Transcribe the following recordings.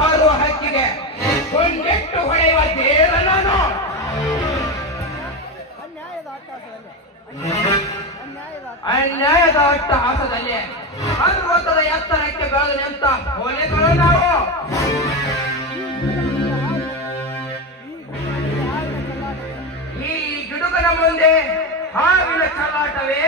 ಹಾರುವ ಹಕ್ಕಿಗೆ ಕೊಂಡೆಟ್ಟು ಹೊಡೆಯುವ ದೇವ ನಾನು. ಅನ್ಯಾಯದ ಅಟ್ಟಹಾಸದಲ್ಲಿ ಪರ್ವತದ ಎತ್ತರಕ್ಕೆ ಬೆಳೆದು ನಿಂತ ಹೊಲೆಗಳು ನಾವು. ಈ ಗಿಡುಗನ ಮುಂದೆ ಹಾವಿನ ಚಲಾಟವೇ.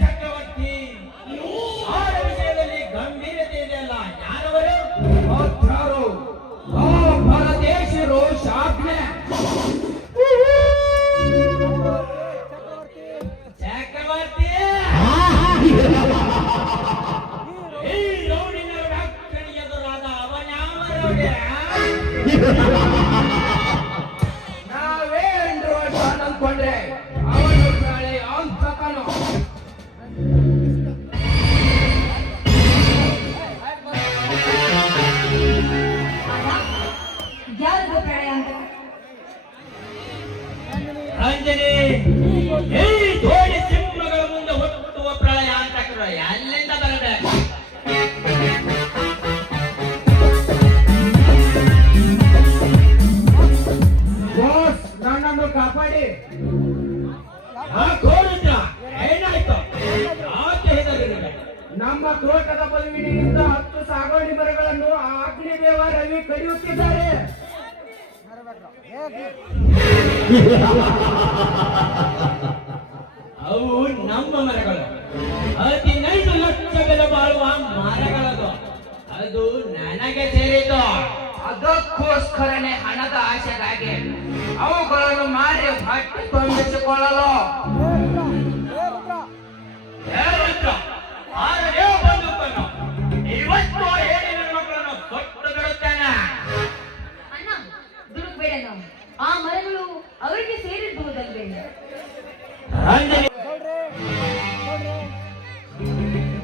ಚಕ್ರವರ್ತಿ, ಆರ ವಿಷಯದಲ್ಲಿ ಗಂಭೀರತೆ ಇದೆಯಲ್ಲ, ಯಾರವರು? ಪರದೇಶರು ಶಾಪ್ನೆ. ಚಕ್ರವರ್ತಿ, ಈ ರೌಡಿನ ರಕ್ಷಣೆ ಎದುರಾದ ಅವನ್ಯಾವ ರೌಡಿ? ನಾವೇನ್ರು ಅಂದ್ಕೊಂಡ್ರೆ ಅವನು ನಾಳೆ ಅಂತಕನು. ಯಾರದು ಪ್ರಳಯ ಅಂತ? ರಂಜನಿ, ಈ ಜೋಡಿ ಸಿಂಹಗಳ ಮುಂದೆ ಹುಟ್ಟುವ ಪ್ರಳಯ ಅಂತ ಎಲ್ಲಿಂದ ಬರಬೇಕು? ಬಾಸ್, ನನ್ನನ್ನು ಕಾಪಾಡಿ. ಏನಾಯ್ತು? ಆಕೆ ಹೆದರಿದೆ. ನಮ್ಮ ತೋಟದ ಬಲುವಿನಿಂದ 10 ಸಾಗುವಳಿ ಮರಗಳನ್ನು ಅಗ್ನಿದೇವ ರವಿ ಕಡಿಯುತ್ತಿದ್ದಾರೆ. ಅವು ನಮ್ಮ ಮರಗಳು, ಅತಿ ನೈದು ಲಕ್ಷ ಬೆಲೆ ಬಾಳುವ ಮರಗಳದು. ಅದು ನನಗೆ ಸೇರಿತು. ಅದಕ್ಕೋಸ್ಕರನೇ ಹಣದ ಆಶೆಗಾಗಿ ಅವುಗಳನ್ನು ಮಾರಿ ಹೊಟ್ಟೆ ತುಂಬಿಸಿಕೊಳ್ಳಲು ಇವತ್ತು ಹೇಳಿನ ಮಕ್ಕಳನ್ನು ಕೊಟ್ಟು ಬಿಡುತ್ತೇನೆ. ಅಣ್ಣ, ದುಡುಕ್ಬೇಡ. ನಾವು ಆ ಮರಗಳು ಅವರಿಗೆ ಸೇರಿರಬಹುದಲ್ವೇ?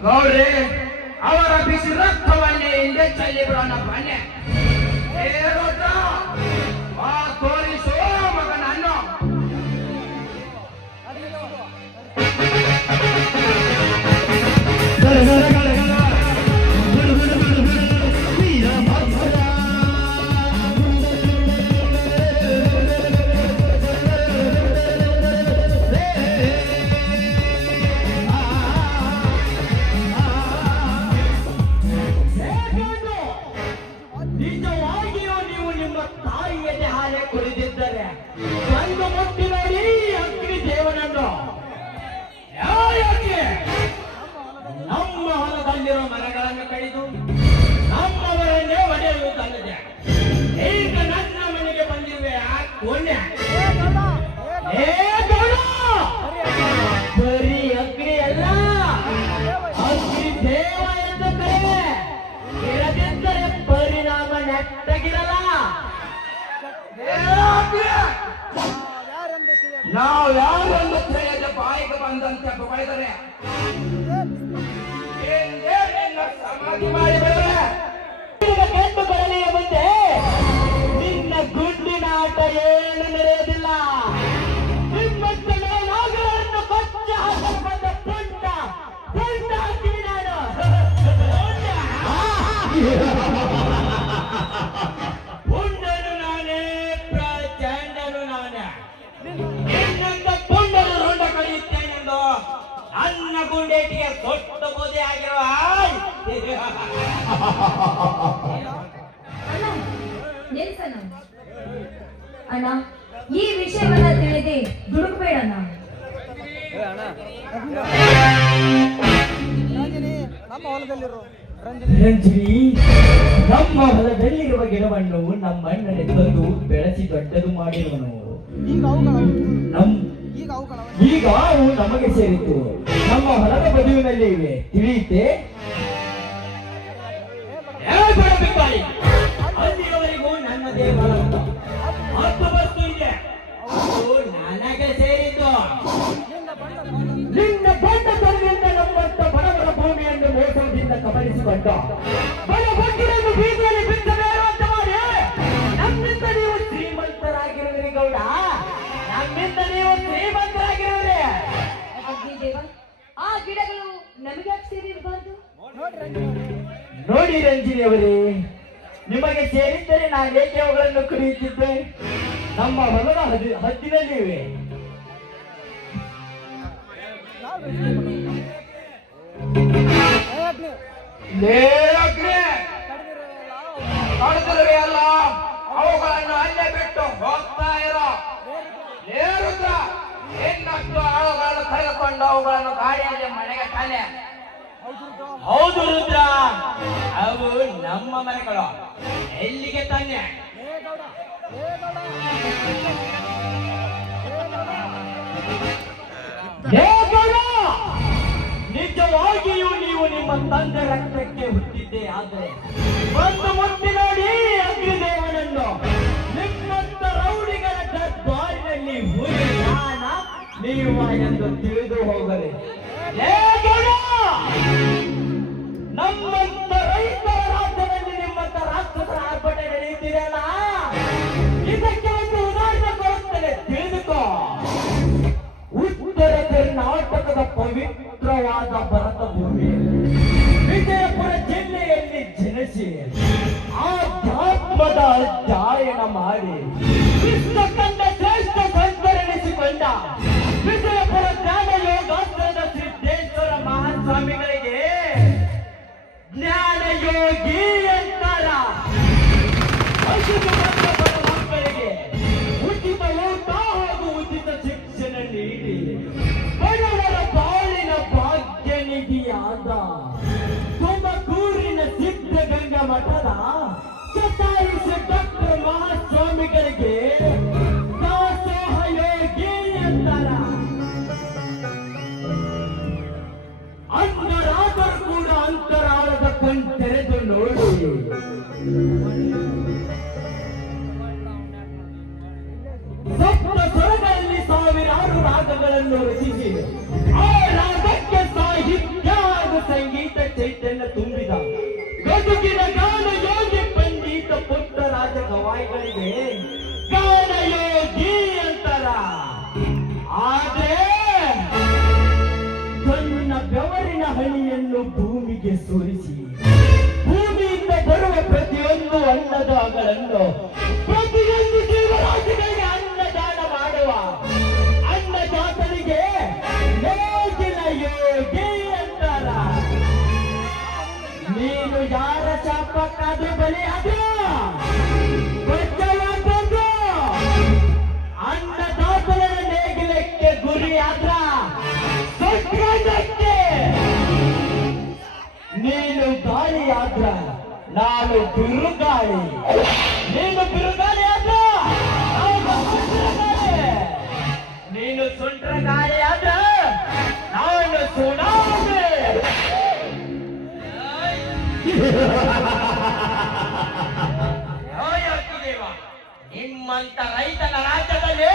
ಗೌರಿ, ಅವರ ಬಿಸಿ ರಕ್ತವನ್ನೇ ಹಿಂದೆ ಚೆಲ್ಲಿ ಬಿಡೋಣ ಬನ್ನಿ. ನಾನೇ ಕುಡಿದಿದ್ದರೆ ಒಂದು ಮುಟ್ಟಿ ನೋಡಿ ಅಗ್ನಿ ದೇವನನ್ನು ಯಾಕೆ ನಮ್ಮ ಹೊಲದಲ್ಲಿರೋ ಮರಗಳನ್ನು ಕಡಿದು ನಮ್ಮವರನ್ನೇ ಒಡೆಯಲು ತಂದಿದೆ. ಈಗ ನನ್ನ ಮನೆಗೆ ಬಂದಿರುವೆ ಆ ಪುಣ್ಯ. ಏ ಗೌಡ, ಬರೀ ಅಗ್ನಿ ಅಲ್ಲ, ಅಗ್ನಿ ದೇವ ಎಂದು ಕರೆ. ಇರದಿದ್ದರೆ ಪರಿಣಾಮ ನೆಟ್ಟಗಿರಲ್ಲ. ನಾವು ಯಾರೊಂದು ತಿಳಿಯದೆ ಬಾಯಿಗೆ ಬಂದಂತೆ ಬಳಿದರೆ ಸಮಾಧಿ ಮಾಡಿ ಬಿಡರೆ ಕೆಟ್ಟು ಬರಲಿಯ ಮುಂದೆ ನಿನ್ನ ಗುಂಡಿನ ಆಟ ಏನು ನಡೆಯೋದಿಲ್ಲ. ನಿಮ್ಮಂತ ನಾಗರನ್ನು ಕೊಚ್ಚ ಹಾಕಲು ಬಂದ ಪುಂಡ ಹಾಕ್ತೀನಿ ನಾನು. ಪುಂಡನು ನಾನೇ, ಪ್ರಚಂಡನು ನಾನೇ. ಇನ್ನೊಂದು ಪುಂಡನು ರುಂಡ ಕಳೆಯುತ್ತೇನೆಂದು ನನ್ನ ಗುಂಡೇಟಿಗೆ ದೊಡ್ಡ ಬೋಧೆ ಆಗಿರುವ ಅಣ್ಣ ನಿಲ್ಸಣ್ಣ. ಅಣ್ಣ, ಈ ವಿಷಯವನ್ನ ತಿಳಿದೆ ದುಡುಕ್ಬೇಡಣ್ಣ. ರಂಜಿನಿ, ನಮ್ಮ ಹೊಲದಲ್ಲಿರುವ ಗಿಡವನ್ನು ನಮ್ಮಣ್ಣನೆ ತಂದು ಬೆಳೆಸಿ ದೊಡ್ಡದು ಮಾಡಿರುವನು. ಈಗ ಅವು ನಮಗೆ ಸೇರಿತು. ನಮ್ಮ ಹೊಲದ ಬದುವಿನಲ್ಲಿ ಇವೆ, ತಿಳಿಯುತ್ತೆ. ಅಲ್ಲಿಯವರೆಗೂ ನನ್ನದೇ ಹೊಲ. ಹತ್ತು ಬಸ್ತು ಇದೆ, ಅದು ನನಗೆ ಸೇರಿದ್ದು. ನಿನ್ನ ಬಂಡತನದಿಂದ ನಮ್ಮಂತ ಬಡವರ ಭೂಮಿಯನ್ನು ಮೋಸದಿಂದ ಕಬಳಿಸಿಕೊಂಡ ಬಡಬಗ್ಗರನ್ನು ಬೀದಿಯಲ್ಲಿ ಬಿತ್ತಬೇಕು ಅಂತ ಮಾಡಿ ನಮ್ಮಿಂದ ನೀವು ಶ್ರೀಮಂತರಾಗಿರುವಿರಿ ಗೌಡ, ನಮ್ಮಿಂದ ನೀವು ಶ್ರೀಮಂತರಾಗಿರುವಿರಿ. ಅಗ್ನಿದೇವ, ಆ ಗಿಡಗಳು ನಮಗೆ ಸೇರಿರಬಾರ್ದು. ನೋಡಿ ರಂಜಿನಿಯವರೇ, ನಿಮಗೆ ಸೇರಿದ್ದರೆ ನಾನೇಕೆ ಅವುಗಳನ್ನು ಕುಡಿಯುತ್ತಿದ್ದೆ? ನಮ್ಮ ಹೊಲದ ಹದ್ದಿನಲ್ಲಿ ಇವೆ. ಕಡಿದಿರುವೆ ಅಲ್ಲ, ಅವುಗಳನ್ನು ಅಲ್ಲೇ ಬಿಟ್ಟು ಹೋಗ್ತಾ ಇರೋ. ರುದ್ರ, ಇನ್ನಷ್ಟು ಅವುಗಳನ್ನು ತೆಗೆದುಕೊಂಡು ಅವುಗಳನ್ನು ಗಾಡಿಯಲ್ಲಿ ಮನೆಗೆ ತಾನೆ. ಹೌದು ರುದ್ರ, ಅವು ನಮ್ಮ ಮನೆಗಳು. ಎಲ್ಲಿಗೆ ತಾನೆ? ನಿಜವಾಗಿಯೂ ನೀವು ನಿಮ್ಮ ತಂದೆ ರಕ್ತಕ್ಕೆ ಹುಟ್ಟಿದ್ದೆ. ಆದರೆ ಒಂದು ಮುಟ್ಟಿ ನೋಡಿ ಅಗ್ನಿದೇವನನ್ನು ನಿಮ್ಮಂತ ರೌಡಿಗಳ ದರ್ಬಾರಿನಲ್ಲಿ ಹುರಿಯಾನ ನೀವು ಎಂದು ತಿಳಿದು ಹೋಗಲಿ. ನಮ್ಮಂತ ರೈತರ ರಾಜ್ಯದಲ್ಲಿ ನಿಮ್ಮಂತ ರಾಕ್ಷಸರ ಆರ್ಭಟ ನಡೆಯುತ್ತಿದೆಯಲ್ಲ, ಇದಕ್ಕೆ ಒಂದು ಉದಾಹರಣೆ ಕೊಡುತ್ತೇನೆ, ತಿಳಿದುಕೋ. ಉತ್ತರ ಕರ್ನಾಟಕದ ಪವಿತ್ರವಾದ ಭರತ ಭೂಮಿ ವಿಜಯಪುರ ಜಿಲ್ಲೆಯಲ್ಲಿ ಜನಿಸಿ ಆಧ್ಯಾತ್ಮದ ಅಧ್ಯಯನ ಮಾಡಿ ವಿಶ್ವಕಂಡ ಶ್ರೇಷ್ಠ ಸಂತರೆನಿಸಿಕೊಂಡ ವಿಜಯಪುರ ಜ್ಞಾನ ಯೋಗಾಶ್ರಮದ ಸಿದ್ದೇಶ್ವರ ಮಹಾಸ್ವಾಮಿಗಳಿಗೆ ಜ್ಞಾನ ಯೋಗಿ ಅಂತಾರ. ಮಕ್ಕಳಿಗೆ ಉಚಿತ ಊಟ ಹಾಗೂ ಉಚಿತ ಶಿಕ್ಷಣ ನೀಡಿ ಬಡವರ ಬಾಳಿನ ಭಾಗ್ಯ ನಿಧಿಯಾದ ತುಮಕೂರಿನ ಸಿದ್ಧಗಂಗಾ ಮಠದ ಶತಾಯುಷ ಡಾಕ್ಟರ್ ಮಹಾಸ್ವಾಮಿಗಳಿಗೆ ದಾಸೋಹ ಯೋಗಿ ಅಂತಾರ. ಅಂಧರಾದರೂ ಕೂಡ ಅಂತರಾಳದ ಕಣ್ತೆರೆದು ನೋಡಿ. ಸಪ್ತ ಸ್ವರಗಳಲ್ಲಿ ಸಾವಿರಾರು ರಾಗಗಳನ್ನು ರಚಿಸಿ ಆ ರಾಗಕ್ಕೆ ಸಾಹಿತ್ಯ ಹಾಗೂ ಸಂಗೀತ ಚೈತನ್ಯ ತುಂಬಿದ ಗದುಗಿನ ಗಾನ ಯೋಗಿ ಪಂಡಿತ ಪುಟ್ಟ ರಾಜ ಗವಾಯಿಗಳಿಗೆ ಗಾನ ಯೋಗಿ ಅಂತಾರ. ಆದ್ರೆ ತನ್ನ ಬೆವರಿನ ಹಣಿಯನ್ನು ಭೂಮಿಗೆ ಸುರಿಸಿ ಭೂಮಿಯಿಂದ ಬರುವ ಪ್ರತಿಯೊಂದು ಅನ್ನದಾನಗಳನ್ನು ಪ್ರತಿಯೊಂದು ಜೀವರಾಶಿಗಳಿಗೆ ಅನ್ನದಾನ ಮಾಡುವ ಅನ್ನದಾತನಿಗೆ ನೇಗಿಲ ಯೋಗಿ ಅಂತಾರ. ನೀನು ಯಾರ ಶಾಪಕ್ಕಾದ್ರೂ ಬಲಿ ಅದು ಬಚ್ಚವಾದದ್ದು. ರೈತನ ರಾಜ್ಯದಲ್ಲಿ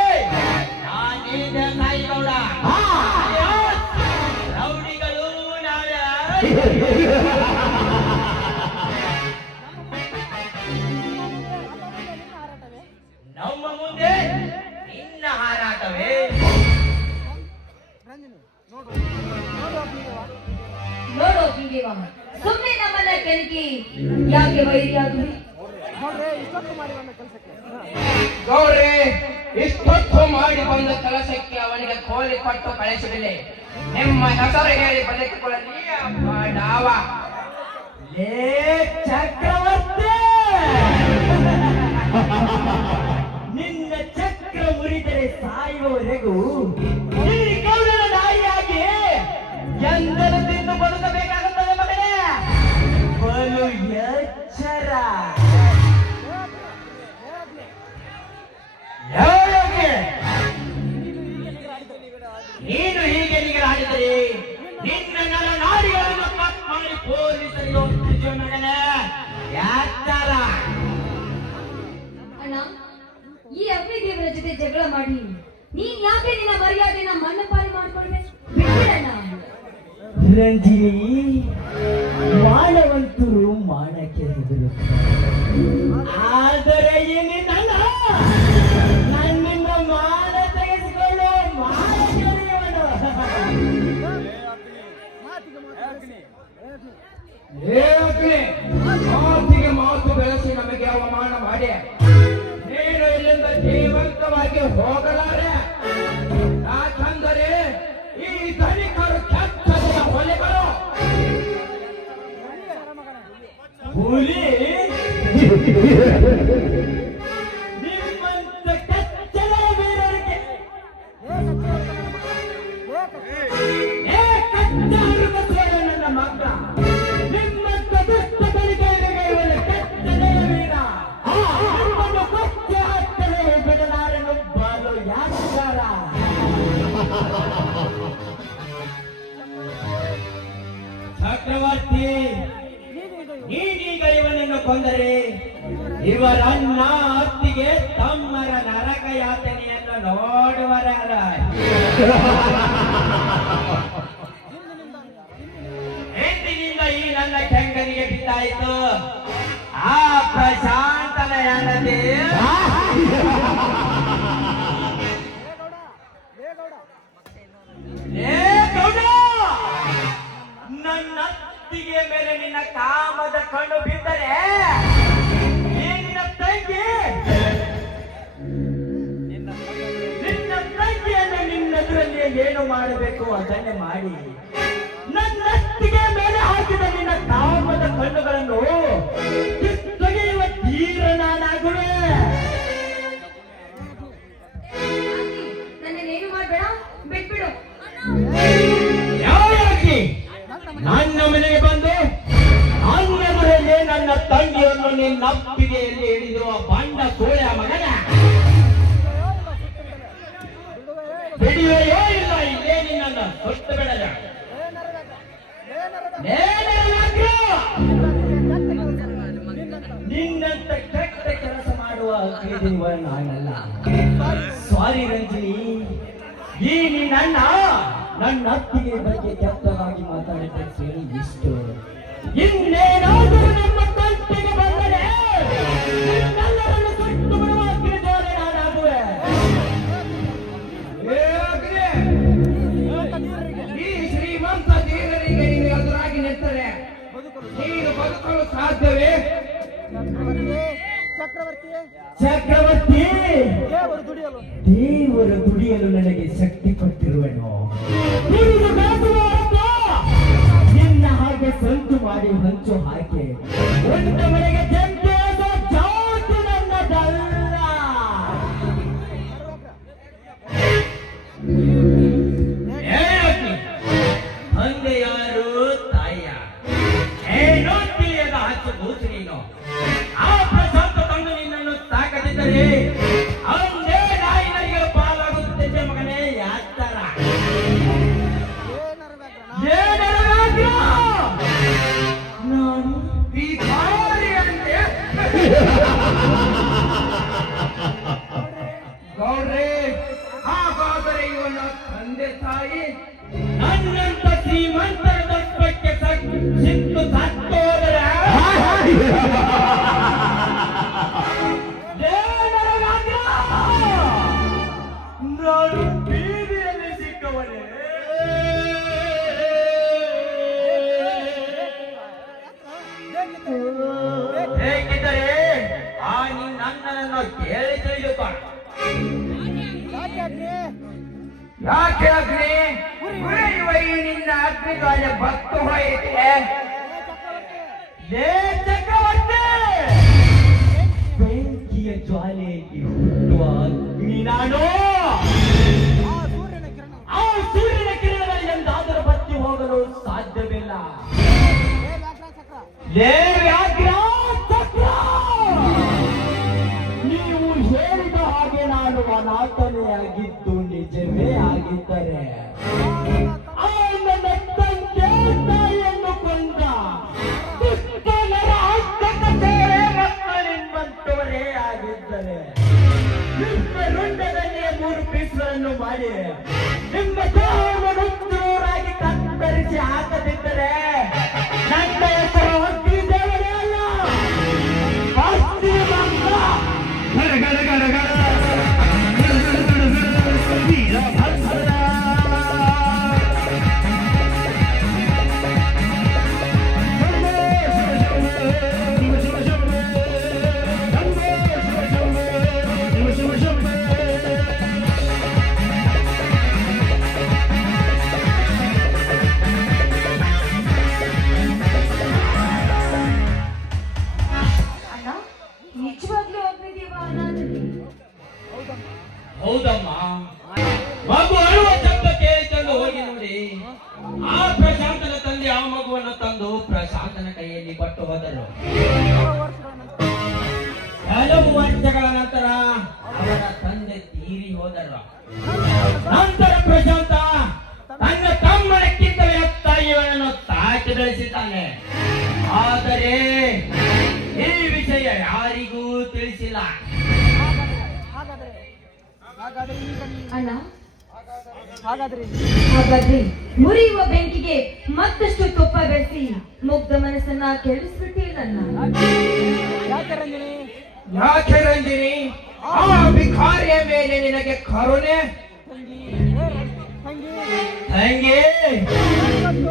ನಾನೀಗ ಸಾಯಿಗೌಡ ರೌಡಿಗಳು ನಾವೇ. ನಮ್ಮ ಮುಂದೆ ನಿನ್ನ ಹಾರಾಟವೇ. ನೋಡೋ ಕಿಂಗೇವ, ಸುಮ್ಮನೆ ನಮ್ಮನ್ನ ಕೆಣಕಿ ಯಾಕೆ ವೈರಿಯಾಗುವಿ? ಗೌಡ್ರಿ, ಇಷ್ಟೊತ್ತು ಮಾಡಿ ಬಂದ ಕೆಲಸಕ್ಕೆ ಅವನಿಗೆ ಕೋಲಿ ಕೊಟ್ಟು ಕಳಿಸಲಿಲ್ಲ. ನಿಮ್ಮ ಹೆಸರು ಹೇಳಿ ಬದುಕಿಕೊಳ್ಳಲಿ ಡಾವ. ಲೇ ಚಕ್ರವರ್ತಿ, ನಿನ್ನ ಚಕ್ರ ಮುರಿದರೆ ಸಾಯುವವರೆಗೂ ಈ ಗೌಡನ ನಾಯಿಯಾಗಿ ಎಂದರ ತಿಂದು ಬದುಕಬೇಕಾಗುತ್ತದೆ ಮಗನೇ. ಬಲು ಎಚ್ಚರ. ಯಾಕೆ ನೀನು ಹೀಗೆ ನಿಗರಾಡಿದರೆ ನಿನ್ನ ನರ ನಾಡಿಗಳನ್ನು ಕಟ್ ಮಾಡಿ ಪೊಲೀಸರಿಗೆ ಒಪ್ಪಿಸುವ ಮಗನೇ. ಯಾಚಾರ ಅಣ್ಣ, ಈ ಅಗ್ನಿದೇವರ ಜೊತೆ ಜಗಳ ಮಾಡಿ ನೀನ್ ಯಾಕೆ ನಿನ್ನ ಮರ್ಯಾದೆನ ಮಣ್ಣಪಾಲಿ ಮಾಡ್ಕೊಳ್ಬೇಕು? ಬಿಟ್ಬಿಡಣ್ಣ. ರಂಜಿನಿ, ಮಾನವಂತರು ಮಾಡಕ್ಕೆ ಹೆದರು, ಆದರೆ ಏನಿಲ್ಲ ನನ್ನಿಂದ ಮಾನ ತೆಗೆದುಕೊಳ್ಳೋ ಮಾನವನು. ಮಾತಿಗೆ ಮಾತು ಬೆಳೆಸಿ ನಮಗೆ ಅವಮಾನ ಮಾಡಿ ನೀನು ಇಲ್ಲಿಂದ ಜೀವಂತವಾಗಿ ಹೋಗಲಾರೆ. ಯಾಕಂದರೆ ಈ ಧನಿಕರು ಕೆಟ್ಟದ ಹೊಲೆಗಳು. ಹುಲಿ ನಿಮ್ಮಂತ ಕಚ್ಚಡ ವೀರರಿಗೆ ನನ್ನ ಮಗ ನಿಮ್ಮಂತ ದುಷ್ಟ ತನಿಖೆಗೆ ಕಚ್ಚಡ ವೀರ ನಿಮ್ಮನ್ನು ಕೊಚ್ಚೆ ಹಾಕ್ತದೆ ಬಿಡಲಾರನು ಬಾಲು ಯಾಚಾರ. ಚಕ್ರವರ್ತಿ, ನೀನೀಗ ಇವನನ್ನು ಕೊಂದರೆ ಇವರನ್ನ ಅತ್ತಿಗೆ ತಮ್ಮರ ನರಕ ಯಾತನೆಯನ್ನು ನೋಡುವರಾರ. ಎಂದಿನಿಂದ ಈ ನನ್ನ ಕೆಂಗನಿಗೆ ಬಿದ್ದಾಯಿತು ಆ ಪ್ರಶಾಂತನ ಹೆಂಡತಿ. ನನ್ನ ಅತ್ತಿಗೆ ಮೇಲೆ ನಿನ್ನ ಕಾಮದ ಕಣ್ಣು ಬಿದ್ದರೆ ನಿನ್ನ ತಂಗಿ ತಂಗಿಯನ್ನು ನಿನ್ನದರಲ್ಲಿ ಏನು ಮಾಡಬೇಕು ಅದನ್ನೇ ಮಾಡಿ ನನ್ನ ಅತ್ತಿಗೆ ಮೇಲೆ ಹಾಕಿದ ನಿನ್ನ ಕಾಮದ ಕಣ್ಣುಗಳನ್ನು ತೆಗೆಯುವ ತೀರ ನಾನಾಗುವೆ. ನನ್ನೇನು ಮಾಡ್ಬೇಡ, ಬಿಟ್ಬಿಡು. ಯಾಕೆ ನನ್ನ ಮನೆಗೆ ಬಂದು ಅನ್ನದರಲ್ಲಿ ನನ್ನ ತಂಗಿಯನ್ನು ನಿನ್ನ ಅಪ್ಪಿಗೆಯಲ್ಲಿ ಹಿಡಿದಿರುವ ಬಂಡ ಸೋಳೆಯ ಮಗನ ಹಿಡಿಯುವೆಯೋ ಇಲ್ಲ, ಇಲ್ಲೇ ನಿನ್ನನ್ನು ಸೊತ್ತು ಬಿಡದ. ನಿನ್ನಂತ ಕೆಟ್ಟ ಕೆಲಸ ಮಾಡುವ ಅಗ್ನಿದೇವ ನಾನಲ್ಲ. ಸಾರಿ ರಂಜಿನಿ, ಈ ನನ್ನ ಅತ್ತಿಗೆ ಬಗ್ಗೆ ಕೆಟ್ಟದಾಗಿ ಮಾತಾಡಿದ ಕೇಳಿ ಇಷ್ಟು. ಇನ್ನೇನಾದರೂ ನಮ್ಮ ತಂಟೆಗೆ ಬಂದರೆ ನಿನ್ನೆಲ್ಲರನ್ನು ಸುಟ್ಟು ಬಿಡುವ ಅಗ್ನಿದೇವರೇ ನಾನಾಗುವೆ. ಈ ಶ್ರೀಮಂತ ದೇವರಿಗೆ ನೀನು ಎದುರಾಗಿ ನಿಂತರೆ ನೀನು ಬದುಕಲು ಸಾಧ್ಯವೇ? ಚಕ್ರವರ್ತಿ, ದೇವರು ದುಡಿಯಲು ನನಗೆ ಶಕ್ತಿ ಕೊಟ್ಟಿರುವೆನು. ನಿನ್ನ ಹಾಗೆ ಸಂತು ಮಾಡಿ ಹಂಚು ಹಾಕಿ ಒಂದ ಮನೆಗೆ ಜಂತೆ ಜಾತಿ ನನ್ನದಲ್ಲ. ತಂದೆ ಯಾರು, ತಾಯಿಯ ಏನೋ ತಿಳಿಯದ ಹಚ್ಚು ಕೂಸು ನೀನು. ಆ ಪ್ರಶಾಂತ ತಂದು ನಿನ್ನನ್ನು ತಾಕದಿದ್ದರೆ ಒಂದೇ ನಾಯಿನರಿಗೆ ಪಾಲಾಗುತ್ತಿದ್ದೆ ಮಗನೇ. ಯಾತರ ಗೌಡ್ರೆ, ಹಾಗಾದರೆ ಇವನ ತಂದೆ ತಾಯಿ ನನ್ನಂತ ಶ್ರೀಮಂತರ ದರ್ಪಕ್ಕೆ ಸಿಕ್ಕು ಸತ್ತೋದರೆ ನಾನು ಬೀದಿಯಲ್ಲಿ ಸಿಕ್ಕವನೇ. ಹೇಗಿದ್ದರೆ ಆ ನನ್ನನ್ನು ಕೇಳಿ ತಿಳಿದುಕೊ. ಯಾಕೆ ಅಗ್ನಿ ಉರಿಯುವ ಈ ನಿನ್ನ ಅಗ್ನಿಗಾಲ ಭಕ್ತು ಹೋಯಿತೆ? ಲೇ ಚಕ್ರವರ್ತಿ, ಬೆಂಕಿಯ ಜ್ವಾಲೆಯಲ್ಲಿ ಹುಟ್ಟುವ ಅಗ್ನಿ ನಾನು. ಆ ಸೂರ್ಯನ ಕಿರಣದಲ್ಲಿ ಎಂದಾದರೂ ಬತ್ತಿ ಹೋಗಲು ಸಾಧ್ಯವಿಲ್ಲ. ಲೇ ವ್ಯಾಘ್ರ ಚಕ್ರ, ನೀವು ಹೇಳಿದ ಹಾಗೆ ನಾನು ಅನಾಥನೆಯಾಗಿದ್ದು ನಿಜವೇ ಆಗಿದ್ದರೆ ಆ ನನ್ನ ತಂದೆ ತಾಯಿಯನ್ನು ಕೊಂದ ದುಷ್ಟನರ ಹಸ್ತಕತೆಯೇ ಮತ್ತು ನಿಮ್ಮಂತವರೇ ಆಗಿದ್ದರೆ ನಿಮ್ಮ ರುಂಡದಲ್ಲೇ 3 ಪೀಸ್ಗಳನ್ನು ಮಾಡಿ ನಿಮ್ಮ ದೇಹವನ್ನು ಚೂರಾಗಿ ಕತ್ತರಿಸಿ ಹಾಕದಿದ್ದರೆ ನನ್ನ ಹೆಸರು ಹತ್ತಿ ದೇವರೇ ಅಲ್ಲ, ಹತ್ತಿ ಮಂಗ. ಅಣ್ಣ, ನಿಜವಾಗ್ಲೂ ಅಗ್ನಿದೇವ ಅನಾಥನೇ? ಹೌದಮ್ಮ, ಮಗು ಅಳುವ ಶಬ್ದ ಕೇಳಿಕೊಂಡು ಹೋಗಿ ನೋಡಿ. ಆ ಪ್ರಶಾಂತನ ತಂದೆ ಆ ಮಗುವನ್ನು ತಂದು ಪ್ರಶಾಂತನ ಕೈಯಲ್ಲಿ ಕೊಟ್ಟು ಹೋದರು. ಹಲವು ವರ್ಷಗಳ ನಂತರ ಅವರ ತಂದೆ ತೀರಿ ಹೋದರು. ನಂತರ ಪ್ರಶಾಂತ ತನ್ನ ತಮ್ಮನಕ್ಕಿಂತಲೂ ಎತ್ತ ಇವನನ್ನು ತಾಕಿ ಬೆಳೆಸಿದ್ದಾನೆ. ಆದರೆ ಈ ವಿಷಯ ಯಾರಿಗೂ ತಿಳಿಸಿಲ್ಲ. ಅಣ್ಣ, ಹಾಗಾದ್ರೆ ಮುರಿಯುವ ಬೆಂಕಿಗೆ ಮತ್ತಷ್ಟು ತುಪ್ಪ ಬೆರೆಸಿ ಮುಗ್ಧ ಮನಸ್ಸನ್ನ ಕೆಡಿಸ್ಬಿಟ್ಟಿಲ್ಲಣ್ಣ. ಯಾಕೆ ರಂಜಿನಿ, ಆ ಭಿಕಾರಿಯ ಮೇಲೆ ನಿನಗೆ ಕರುಣೆ? ತಂಗಿ,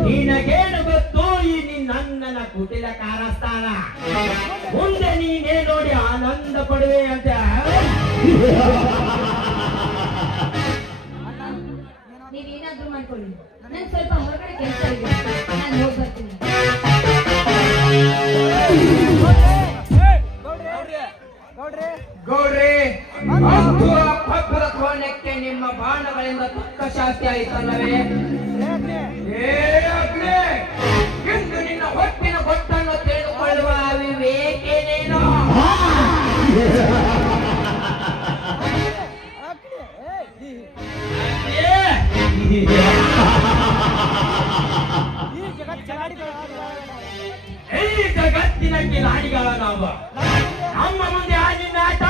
ನಿನಗೇನು ಗೊತ್ತು ಈ ನಿನ್ನಣ್ಣನ ಕುಟಿಲ ಕಾರಸ್ಥಾನ? ಮುಂದೆ ನೀನೇ ನೋಡಿ ಆನಂದ ಪಡುವೆ ಅಂತ. ನೀವೇನಾದ್ರೂ ಮಾಡ್ಕೊಳ್ಳಿ, ನನ್ ಸ್ವಲ್ಪ ಹೊರಗಡೆ ಕೆಲಸ ಇದೆ, ನಾನು ಹೋಗಿ ಬರ್ತೀನಿ. ಗೌಡ್ರೆ, ಅಂತೂ ಆ ಪಕ್ಕದ ಕೋಣಕ್ಕೆ ನಿಮ್ಮ ಬಾಣಗಳಿಂದ ತಕ್ಕ ಶಾಸ್ತಿ ಆಯಿತಲ್ಲವೇ? ಏ ಅಗ್ನಿ, ಇಂದು ನಿನ್ನ ಹೊಟ್ಟಿನ ಗೊತ್ತನ್ನು ತಿಳಿದುಕೊಳ್ಳುವ ವಿವೇಕೇನೇನೋ? ಈ ಜಗತ್ತಿನ ಕಿಲಾಡಿಗಳ ನಾವು. ನಮ್ಮ ಮುಂದೆ ಆಗಿನ ಆಟ